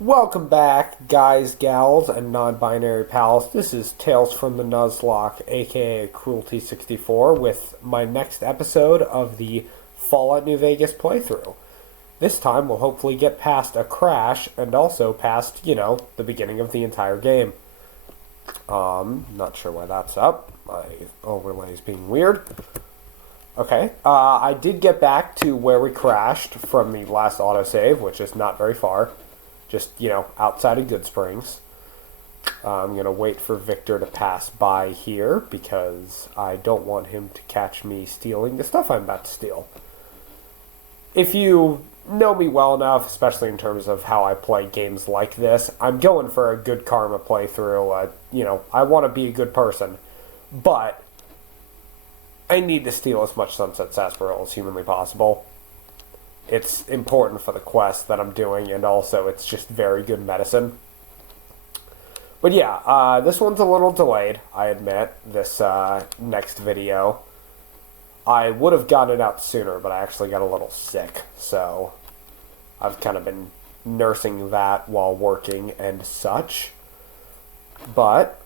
Welcome back, guys, gals, and non-binary pals. This is Tales from the Nuzlocke, aka Cruelty64, with my next episode of the Fallout New Vegas playthrough. This time we'll hopefully get past a crash and also past, the beginning of the entire game. Not sure why that's up. My overlay is being weird. Okay, I did get back to where we crashed from the last autosave, which is not very far. Just, outside of Goodsprings. I'm going to wait for Victor to pass by here because I don't want him to catch me stealing the stuff I'm about to steal. If you know me well enough, especially in terms of how I play games like this, I'm going for a good karma playthrough. I want to be a good person. But I need to steal as much Sunset Sarsaparilla as humanly possible. It's important for the quest that I'm doing, and also it's just very good medicine. But yeah, this one's a little delayed, I admit, this next video. I would have gotten it out sooner, but I actually got a little sick, so I've kind of been nursing that while working and such. But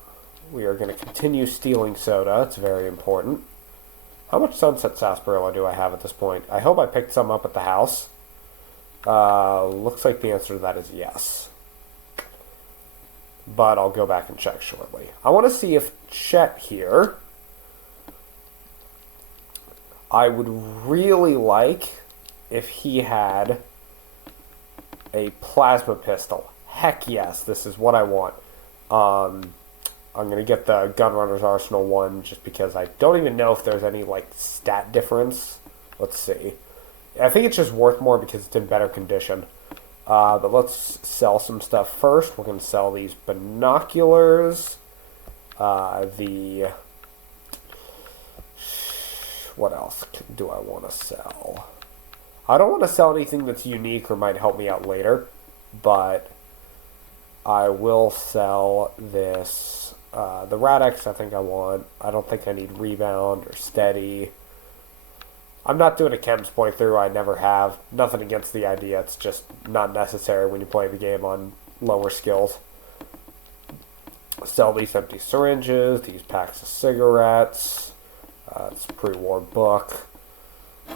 we are going to continue stealing soda, it's very important. How much Sunset Sarsaparilla do I have at this point? I hope I picked some up at the house. Looks like the answer to that is yes. But I'll go back and check shortly. I want to see if Chet here... I would really like if he had a plasma pistol. Heck yes, this is what I want. I'm going to get the Gunrunner's Arsenal one just because I don't even know if there's any, stat difference. Let's see. I think it's just worth more because it's in better condition. But let's sell some stuff first. We're going to sell these binoculars. What else do I want to sell? I don't want to sell anything that's unique or might help me out later. But I will sell this... the Radex I think I want. I don't think I need Rebound or Steady. I'm not doing a chems playthrough. I never have. Nothing against the idea. It's just not necessary when you play the game on lower skills. Sell these empty syringes, these packs of cigarettes. It's a pre-war book.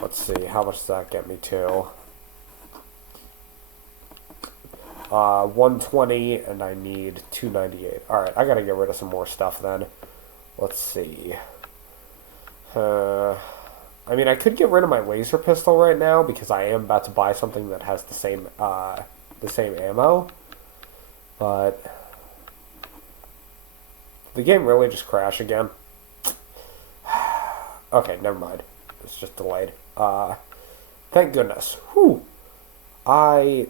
Let's see, how much does that get me to? 120, and I need 298. Alright, I gotta get rid of some more stuff then. Let's see. I could get rid of my laser pistol right now because I am about to buy something that has the same ammo. But did the game really just crash again? Okay, never mind. It's just delayed. Thank goodness. Whew. I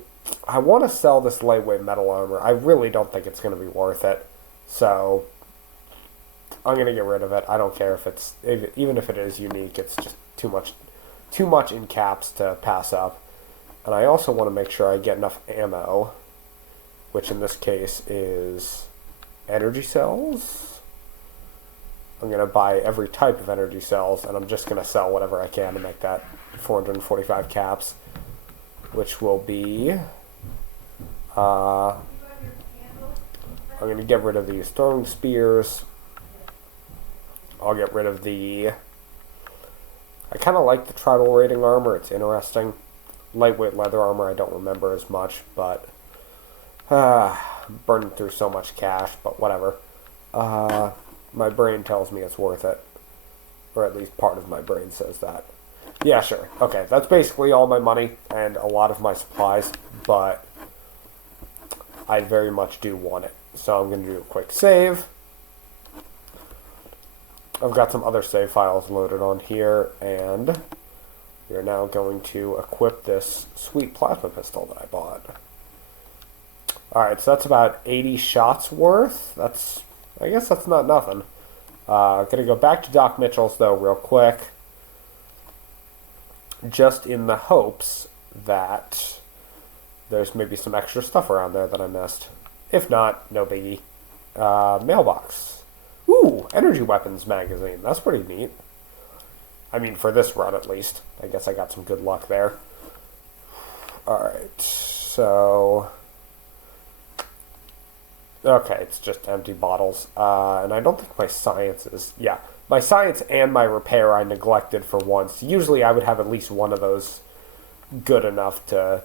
want to sell this lightweight metal armor. I really don't think it's going to be worth it. So, I'm going to get rid of it. I don't care even if it is unique, it's just too much in caps to pass up. And I also want to make sure I get enough ammo, which in this case is energy cells. I'm going to buy every type of energy cells, and I'm just going to sell whatever I can to make that 445 caps. Which will be... I'm going to get rid of these throwing spears. I'll get rid of the... I kind of like the tribal rating armor. It's interesting. Lightweight leather armor I don't remember as much, but... burning through so much cash, but whatever. My brain tells me it's worth it. Or at least part of my brain says that. Yeah, sure. Okay, that's basically all my money and a lot of my supplies, but I very much do want it. So I'm going to do a quick save. I've got some other save files loaded on here, and we are now going to equip this sweet plasma pistol that I bought. Alright, so that's about 80 shots worth. I guess that's not nothing. I'm going to go back to Doc Mitchell's, though, real quick. Just in the hopes that there's maybe some extra stuff around there that I missed. If not, no biggie. Mailbox. Ooh, Energy Weapons magazine. That's pretty neat. I mean, for this run at least. I guess I got some good luck there. Alright, so Okay, it's just empty bottles. And I don't think my science is... Yeah, my science and my repair I neglected for once. Usually I would have at least one of those good enough to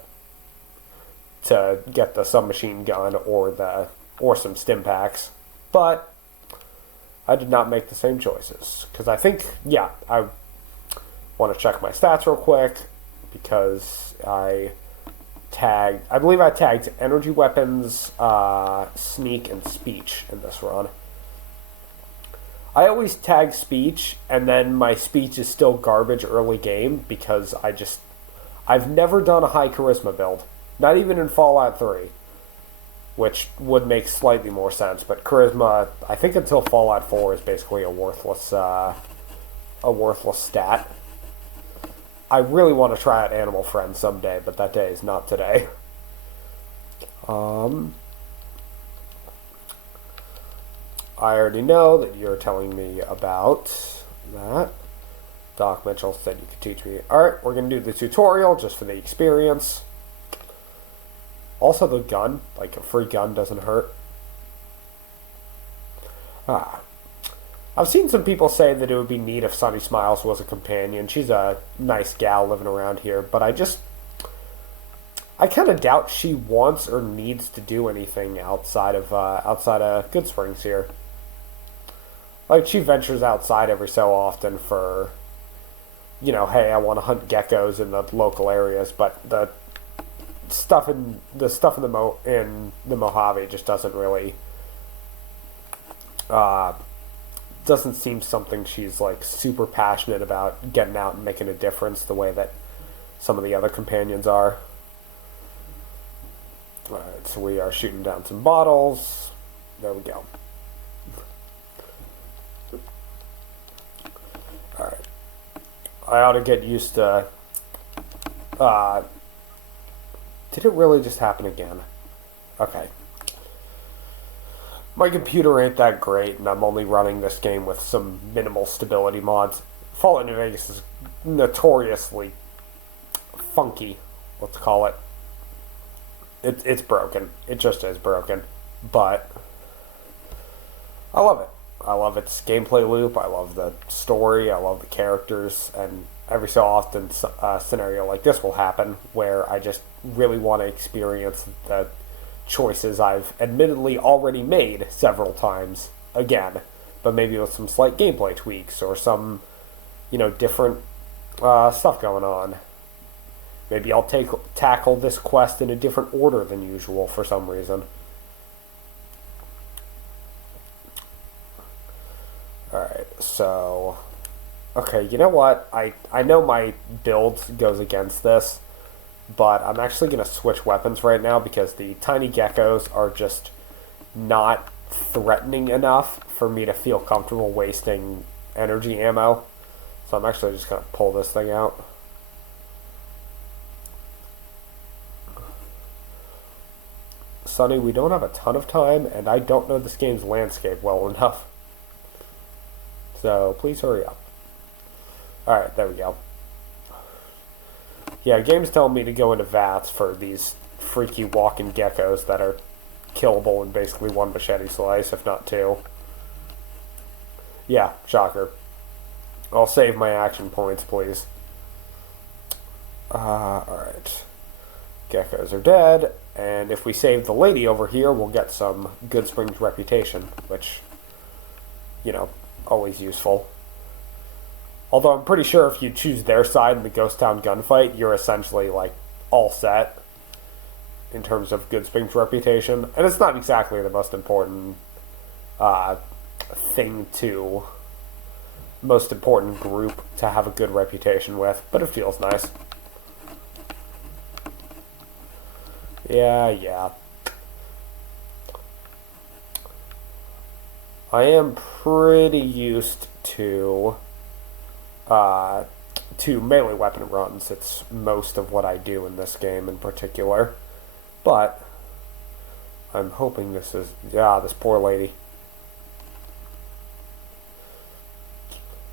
get the submachine gun or some stim packs. But I did not make the same choices. Because I think, yeah, I want to check my stats real quick. Because I believe I tagged energy weapons, sneak, and speech in this run. I always tag speech, and then my speech is still garbage early game because I've never done a high charisma build. Not even in Fallout 3, which would make slightly more sense. But charisma, I think until Fallout 4 is basically a worthless stat. I really want to try out Animal Friend someday, but that day is not today. I already know that you're telling me about that. Doc Mitchell said you could teach me. Alright, we're going to do the tutorial just for the experience. Also the gun, like a free gun doesn't hurt. I've seen some people say that it would be neat if Sunny Smiles was a companion. She's a nice gal living around here, but I kind of doubt she wants or needs to do anything outside of Goodsprings here. Like, she ventures outside every so often for, hey, I want to hunt geckos in the local areas, but the stuff in the Mojave just doesn't really doesn't seem something she's like super passionate about getting out and making a difference the way that some of the other companions are. Alright, so we are shooting down some bottles. There we go. Alright. I ought to get used to... did it really just happen again? Okay. My computer ain't that great, and I'm only running this game with some minimal stability mods. Fallout New Vegas is notoriously funky, let's call it. It's broken. It just is broken. But I love it. I love its gameplay loop. I love the story. I love the characters. And every so often a scenario like this will happen where I just really want to experience the choices I've admittedly already made several times again. But maybe with some slight gameplay tweaks or some, different stuff going on. Maybe I'll tackle this quest in a different order than usual for some reason. Alright, so... Okay, you know what? I know my build goes against this, but I'm actually going to switch weapons right now because the tiny geckos are just not threatening enough for me to feel comfortable wasting energy ammo. So I'm actually just going to pull this thing out. Sonny, we don't have a ton of time, and I don't know this game's landscape well enough. So, please hurry up. Alright, there we go. Yeah, game's telling me to go into vats for these freaky walking geckos that are killable in basically one machete slice, if not two. Yeah, shocker. I'll save my action points, please. Alright. Geckos are dead. And if we save the lady over here, we'll get some Goodsprings reputation, which, always useful. Although I'm pretty sure if you choose their side in the Ghost Town gunfight, you're essentially, all set in terms of Goodsprings reputation. And it's not exactly the most important most important group to have a good reputation with, but it feels nice. Yeah. I am pretty used to melee weapon runs. It's most of what I do in this game in particular. But I'm hoping this is... Yeah, this poor lady.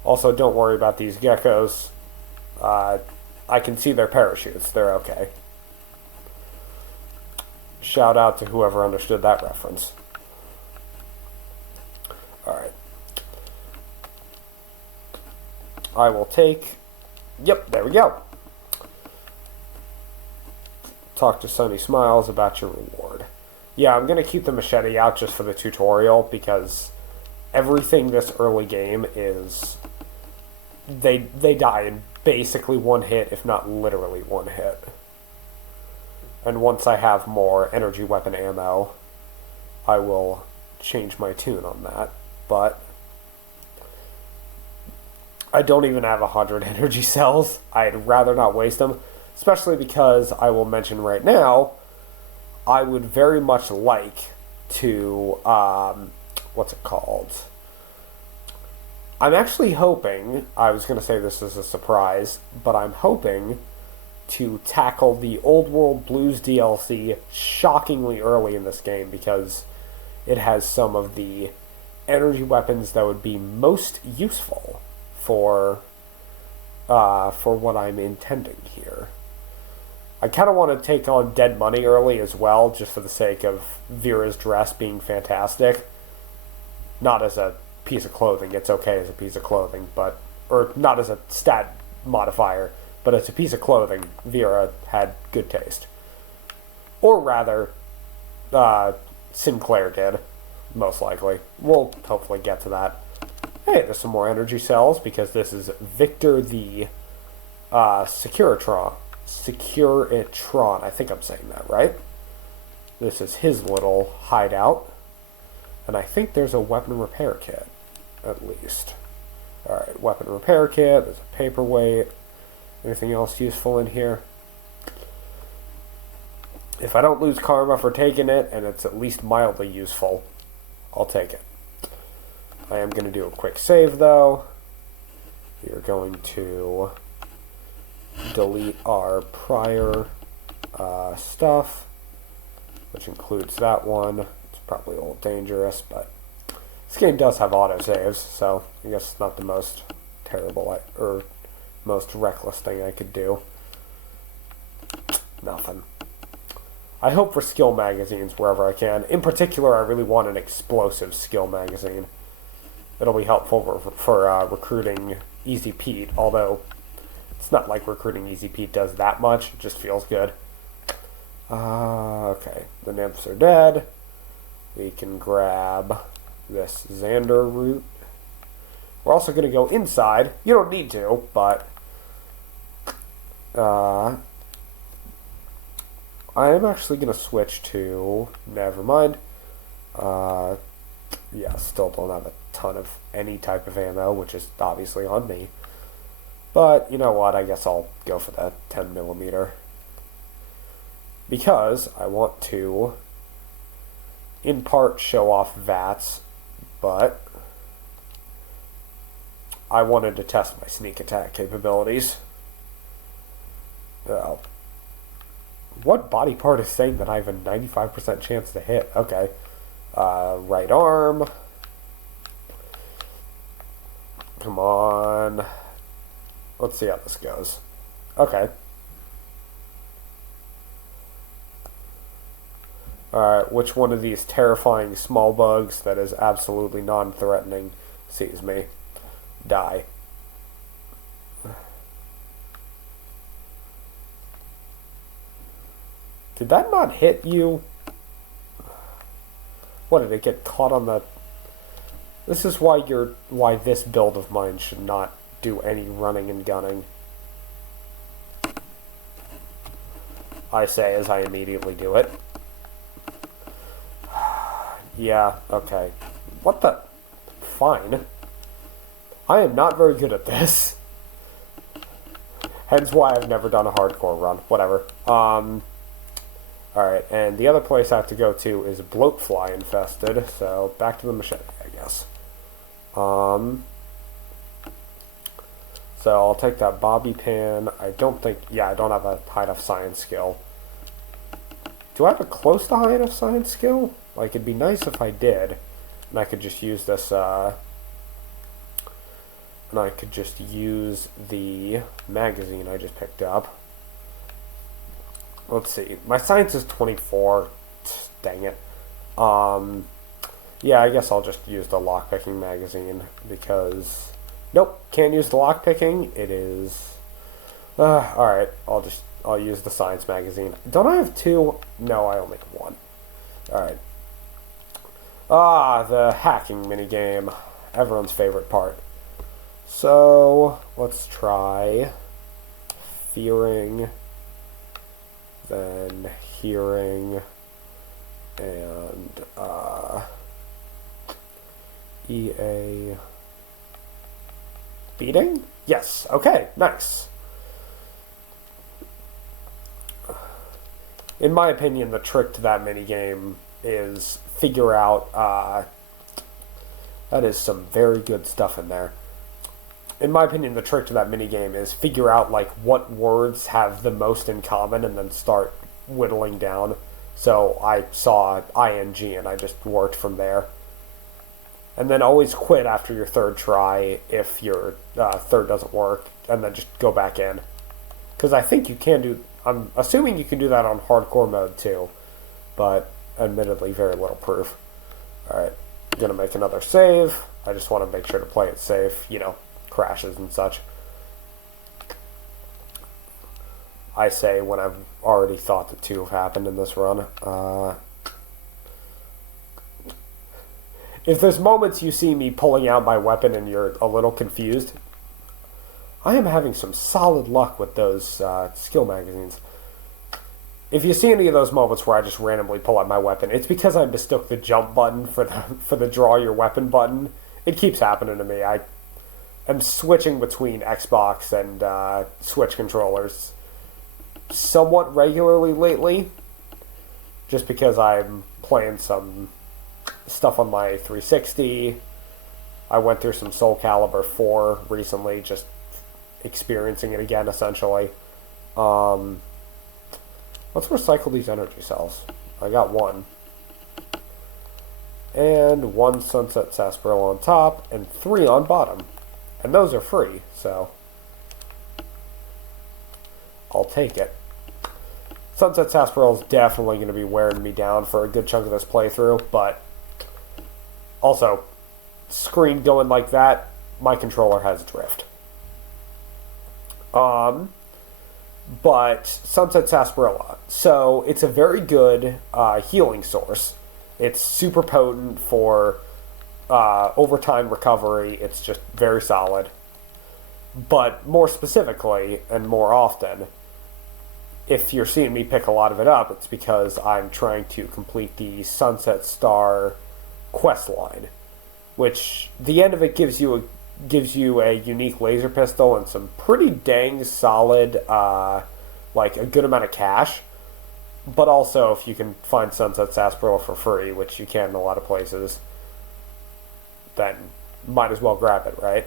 Also, don't worry about these geckos. I can see their parachutes. They're okay. Shout out to whoever understood that reference. I will take... Yep, there we go. Talk to Sunny Smiles about your reward. Yeah, I'm going to keep the machete out just for the tutorial, because everything this early game is... They die in basically one hit, if not literally one hit. And once I have more energy weapon ammo, I will change my tune on that. But I don't even have 100 energy cells. I'd rather not waste them, especially because I will mention right now, I would very much like to, what's it called? I'm actually hoping, I was going to say this as a surprise, but I'm hoping to tackle the Old World Blues DLC shockingly early in this game, because it has some of the energy weapons that would be most useful for what I'm intending here. I kind of want to take on Dead Money early as well, just for the sake of Vera's dress being fantastic. Not as a piece of clothing, it's okay as a piece of clothing, but, or not as a stat modifier, but as a piece of clothing, Vera had good taste. Or rather, Sinclair did, most likely. We'll hopefully get to that. Hey, there's some more energy cells, because this is Victor the Securitron. I think I'm saying that right. This is his little hideout. And I think there's a weapon repair kit, at least. Alright, weapon repair kit, there's a paperweight. Anything else useful in here? If I don't lose karma for taking it, and it's at least mildly useful, I'll take it. I am going to do a quick save, though. We are going to delete our prior stuff, which includes that one. It's probably a little dangerous, but this game does have autosaves, so I guess it's not the most terrible or most reckless thing I could do. Nothing. I hope for skill magazines wherever I can. In particular, I really want an explosive skill magazine. It'll be helpful for recruiting Easy Pete, although it's not like recruiting Easy Pete does that much. It just feels good. Okay, the nymphs are dead. We can grab this Xander root. We're also going to go inside. You don't need to, but I am actually going to switch to... Never mind. Yeah, still don't have a ton of any type of ammo, which is obviously on me. But, you know what, I guess I'll go for the 10mm. Because I want to, in part, show off VATS, but I wanted to test my sneak attack capabilities. What body part is saying that I have a 95% chance to hit? Okay. Right arm. Come on. Let's see how this goes. Okay. Alright, which one of these terrifying small bugs that is absolutely non-threatening sees me? Die. Did that not hit you? What, did it get caught on the... This is why this build of mine should not do any running and gunning. I say as I immediately do it. Yeah, okay. What the... Fine. I am not very good at this. Hence why I've never done a hardcore run. Whatever. Alright, and the other place I have to go to is bloatfly infested, so back to the machete, I guess. So I'll take that bobby pin. I don't think... Yeah, I don't have a high enough science skill. Do I have a close to high enough science skill? Like, it'd be nice if I did. And I could just use this, and I could just use the magazine I just picked up. Let's see. My science is 24. Dang it. Yeah, I guess I'll just use the lockpicking magazine, because Nope, can't use the lockpicking. It is... alright, I'll use the science magazine. Don't I have two? No, I only have one. Alright. The hacking minigame. Everyone's favorite part. So, let's try fearing, then hearing, and EA beating? Yes, okay, nice. In my opinion, the trick to that minigame is figure out, that is some very good stuff in there. In my opinion, the trick to that minigame is figure out, like, what words have the most in common and then start whittling down. So I saw ing and I just worked from there. And then always quit after your third try if your third doesn't work, and then just go back in. Because I think you can do... I'm assuming you can do that on hardcore mode too, but admittedly very little proof. Alright, I'm going to make another save. I just want to make sure to play it safe, you know, crashes and such. I say when I've already thought that two have happened in this run. If there's moments you see me pulling out my weapon and you're a little confused, I am having some solid luck with those skill magazines. If you see any of those moments where I just randomly pull out my weapon, it's because I mistook the jump button for the draw your weapon button. It keeps happening to me. I am switching between Xbox and Switch controllers somewhat regularly lately, just because I'm playing some stuff on my 360. I went through some Soul Calibur 4 recently, just experiencing it again, essentially. Let's recycle these energy cells. I got one. And one Sunset Sarsaparilla on top, and 3 on bottom. And those are free, so I'll take it. Sunset Sarsaparilla is definitely going to be wearing me down for a good chunk of this playthrough, but also, screen going like that, my controller has drift. But Sunset Sarsaparilla. So it's a very good healing source. It's super potent for overtime recovery. It's just very solid. But more specifically, and more often, if you're seeing me pick a lot of it up, it's because I'm trying to complete the Sunset Star quest line, which the end of it gives you a unique laser pistol and some pretty dang solid, like a good amount of cash. But also, if you can find Sunset Sarsaparilla for free, which you can in a lot of places, then might as well grab it, right?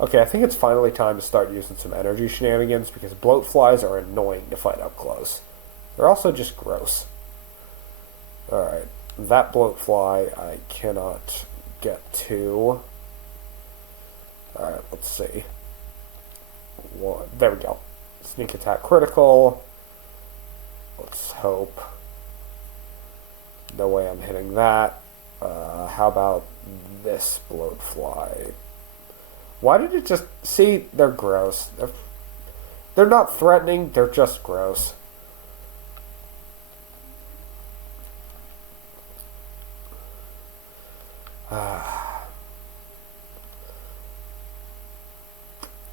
Okay, I think it's finally time to start using some energy shenanigans, because bloat flies are annoying to fight up close. They're also just gross. Alright, that bloat fly I cannot get to. Alright, let's see. There we go. Sneak attack critical. Let's hope. No way I'm hitting that. How about this bloat fly? Why did it just... See, they're gross. They're not threatening, they're just gross.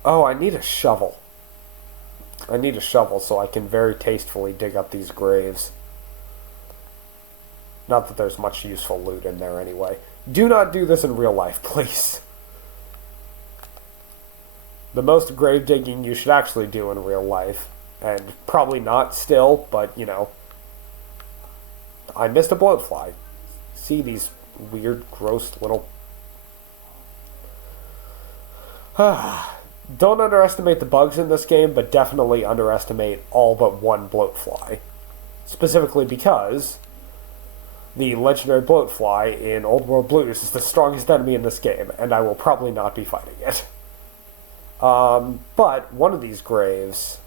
Oh, I need a shovel. I need a shovel so I can very tastefully dig up these graves. Not that there's much useful loot in there anyway. Do not do this in real life, please. The most grave digging you should actually do in real life. And probably not still, but, you know. I missed a bloatfly. See these weird, gross little... Don't underestimate the bugs in this game, but definitely underestimate all but one bloatfly. Specifically because the legendary bloatfly in Old World Blues is the strongest enemy in this game, and I will probably not be fighting it. But one of these graves...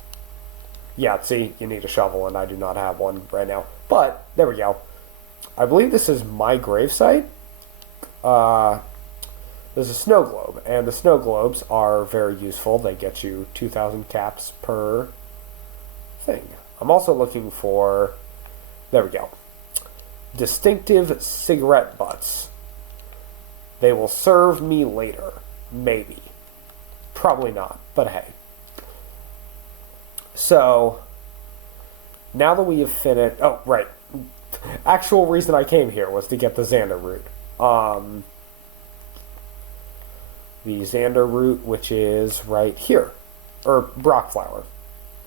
Yeah, see, you need a shovel, and I do not have one right now. But, there we go. I believe this is my gravesite. there's a snow globe, and the snow globes are very useful. They get you 2,000 caps per thing. I'm also looking for, there we go, distinctive cigarette butts. They will serve me later. Maybe. Probably not, but hey. So, now that we have finished... Oh, right. Actual reason I came here was to get the Xander root. The Xander root, which is right here. Or Brock flower.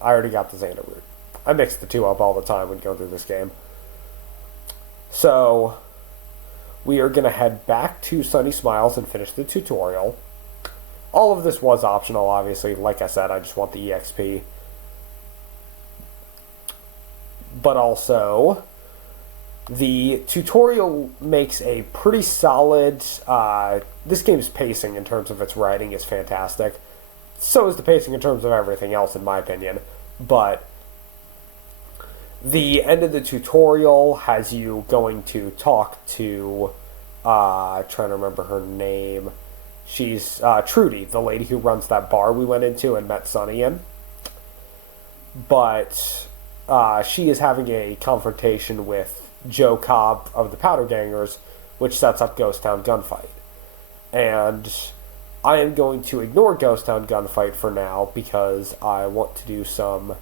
I already got the Xander root. I mix the two up all the time when going through this game. So, we are going to head back to Sunny Smiles and finish the tutorial. All of this was optional, obviously. Like I said, I just want the EXP. But also, the tutorial makes a pretty solid... this game's pacing in terms of its writing is fantastic. So is the pacing in terms of everything else, in my opinion. But the end of the tutorial has you going to talk to... trying to remember her name. She's Trudy, the lady who runs that bar we went into and met Sunny in. But she is having a confrontation with Joe Cobb of the Powder Gangers, which sets up Ghost Town Gunfight. And I am going to ignore Ghost Town Gunfight for now because I want to do some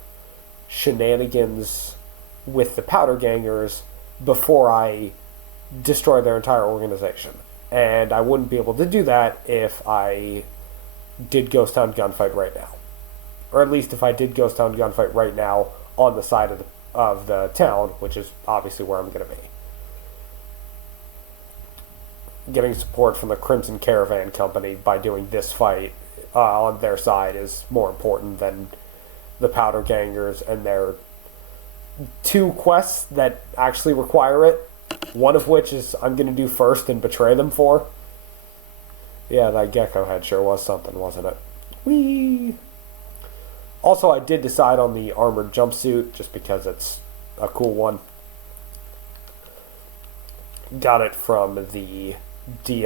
shenanigans with the Powder Gangers before I destroy their entire organization. And I wouldn't be able to do that if I did Ghost Town Gunfight right now. Or at least if I did Ghost Town Gunfight right now on the side of the town, which is obviously where I'm going to be. Getting support from the Crimson Caravan Company by doing this fight on their side is more important than the Powder Gangers and their two quests that actually require it. One of which is I'm going to do first and betray them for. Yeah, that gecko head sure was something, wasn't it? Whee! Also, I did decide on the armored jumpsuit just because it's a cool one. Got it from the the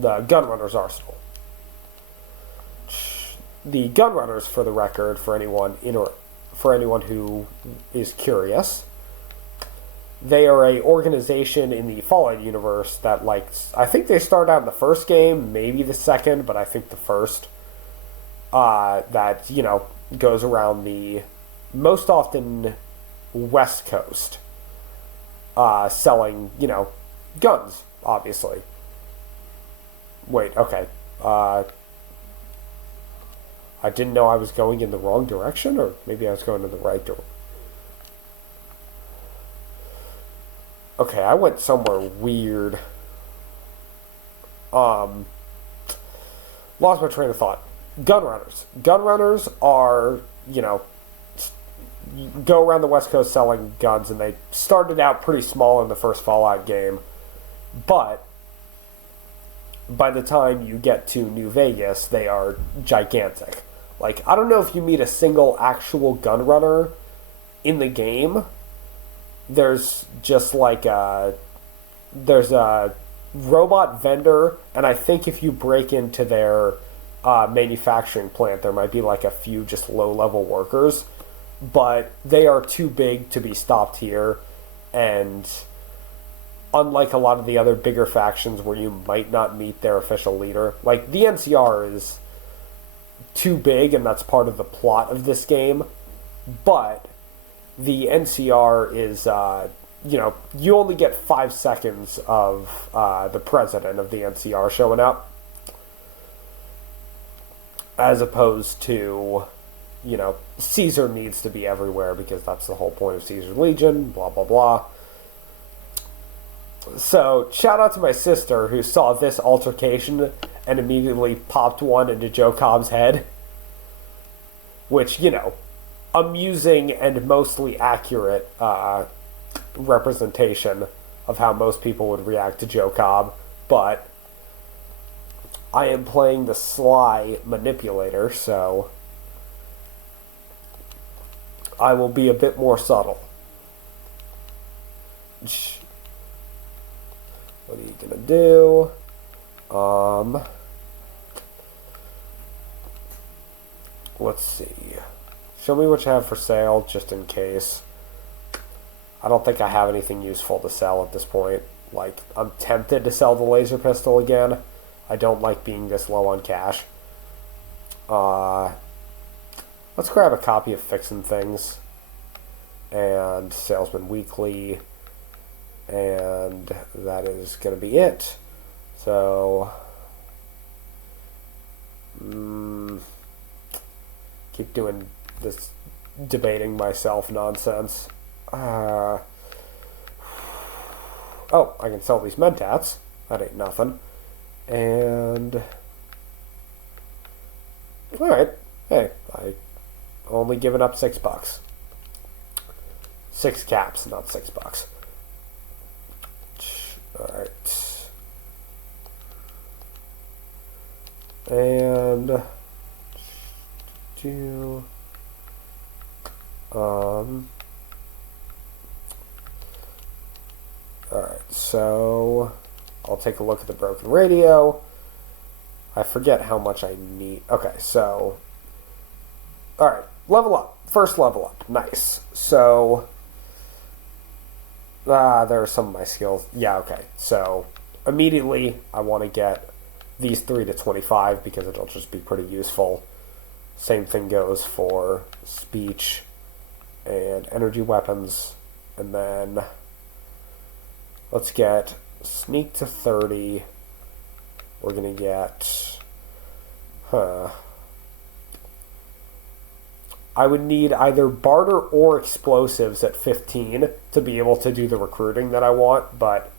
Gunrunner's Arsenal. The Gunrunners, for the record, for anyone who is curious, they are a organization in the Fallout universe that, like, I think they started out in the first game, maybe the second, but I think the first. That, you know, goes around the most often West Coast, selling, you know, guns, obviously. Wait, okay. I didn't know I was going in the wrong direction, or maybe I was going in the right direction. Okay, I went somewhere weird. Lost my train of thought. Gunrunners. Gunrunners are, you know, go around the West Coast selling guns, and they started out pretty small in the first Fallout game. But by the time you get to New Vegas, they are gigantic. Like, I don't know if you meet a single actual gunrunner in the game. There's just like there's a robot vendor, and I think if you break into their manufacturing plant, there might be like a few just low-level workers, but they are too big to be stopped here, and unlike a lot of the other bigger factions where you might not meet their official leader, like the NCR is too big, and that's part of the plot of this game, but the NCR is, you know, you only get 5 seconds of the president of the NCR showing up, as opposed to, you know, Caesar needs to be everywhere because that's the whole point of Caesar's Legion, blah, blah, blah. So, shout out to my sister who saw this altercation and immediately popped one into Joe Cobb's head. Which, you know, amusing and mostly accurate representation of how most people would react to Joe Cobb. But I am playing the sly manipulator, so I will be a bit more subtle. What are you gonna do? Let's see. Show me what you have for sale, just in case. I don't think I have anything useful to sell at this point. Like, I'm tempted to sell the laser pistol again. I don't like being this low on cash. Let's grab a copy of Fixin' Things and Salesman Weekly, and that is going to be it. So, keep doing this debating myself nonsense. Oh, I can sell these mentats. That ain't nothing. And alright. Hey, I only given up $6. 6 caps, not $6. Alright. And alright, so I'll take a look at the broken radio. I forget how much I need. Okay, so alright, level up. First level up. Nice. So there are some of my skills. Yeah, okay. So immediately I want to get these 3 to 25 because it'll just be pretty useful. Same thing goes for speech and energy weapons. And then let's get sneak to 30. We're going to get... I would need either barter or explosives at 15 to be able to do the recruiting that I want, but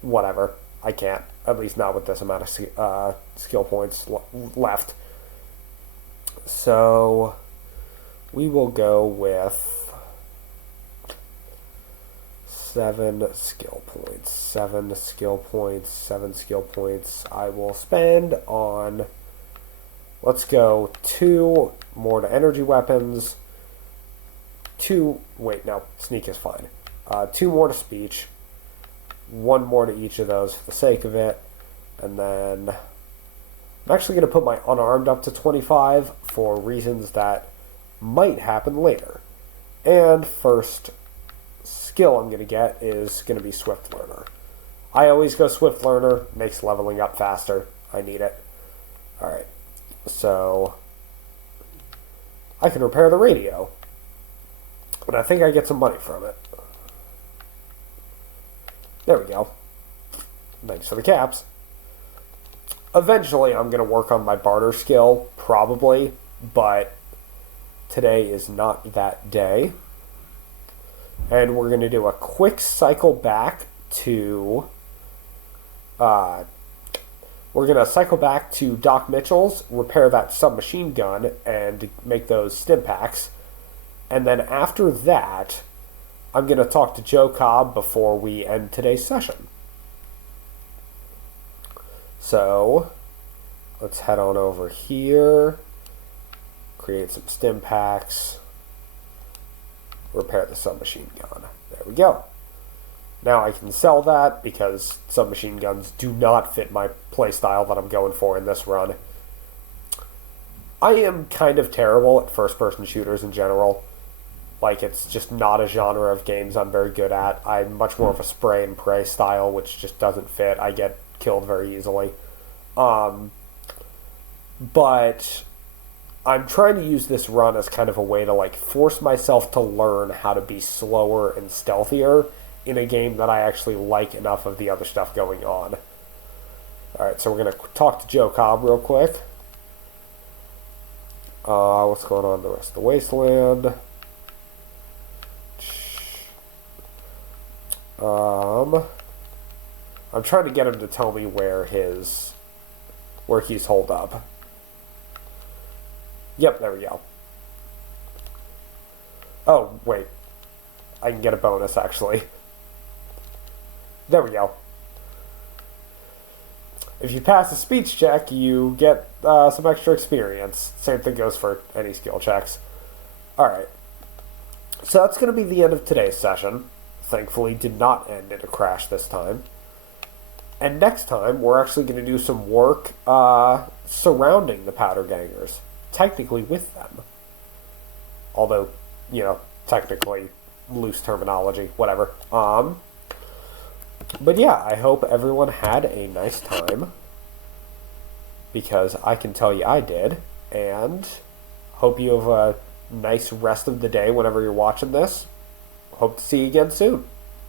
whatever. I can't. At least not with this amount of skill points left. So we will go with 7 skill points. 7 skill points. 7 skill points. I will spend on... Let's go 2 more to energy weapons. 2... Wait, no. Sneak is fine. 2 more to speech. 1 more to each of those for the sake of it. And then I'm actually going to put my unarmed up to 25 for reasons that might happen later. And first skill I'm going to get is going to be Swift Learner. I always go Swift Learner. Makes leveling up faster. I need it. Alright. So I can repair the radio. But I think I get some money from it. There we go. Thanks for the caps. Eventually I'm going to work on my barter skill, probably, but today is not that day. And we're going to do a quick cycle back to... we're going to cycle back to Doc Mitchell's, repair that submachine gun, and make those stim packs. And then after that, I'm going to talk to Joe Cobb before we end today's session. So, let's head on over here, create some stim packs, repair the submachine gun. There we go. Now I can sell that because submachine guns do not fit my playstyle that I'm going for in this run. I am kind of terrible at first-person shooters in general. Like, it's just not a genre of games I'm very good at. I'm much more of a spray and pray style, which just doesn't fit. I get killed very easily. But I'm trying to use this run as kind of a way to, like, force myself to learn how to be slower and stealthier in a game that I actually like enough of the other stuff going on. Alright, so we're going to talk to Joe Cobb real quick. What's going on in the rest of the wasteland? I'm trying to get him to tell me where he's holed up. Yep, there we go. Oh, wait. I can get a bonus, actually. There we go. If you pass a speech check, you get some extra experience. Same thing goes for any skill checks. Alright. So that's going to be the end of today's session. Thankfully, did not end in a crash this time. And next time, we're actually going to do some work surrounding the powder gangers, technically with them. Although, technically, loose terminology, whatever. But yeah, I hope everyone had a nice time, because I can tell you I did, and hope you have a nice rest of the day whenever you're watching this. Hope to see you again soon.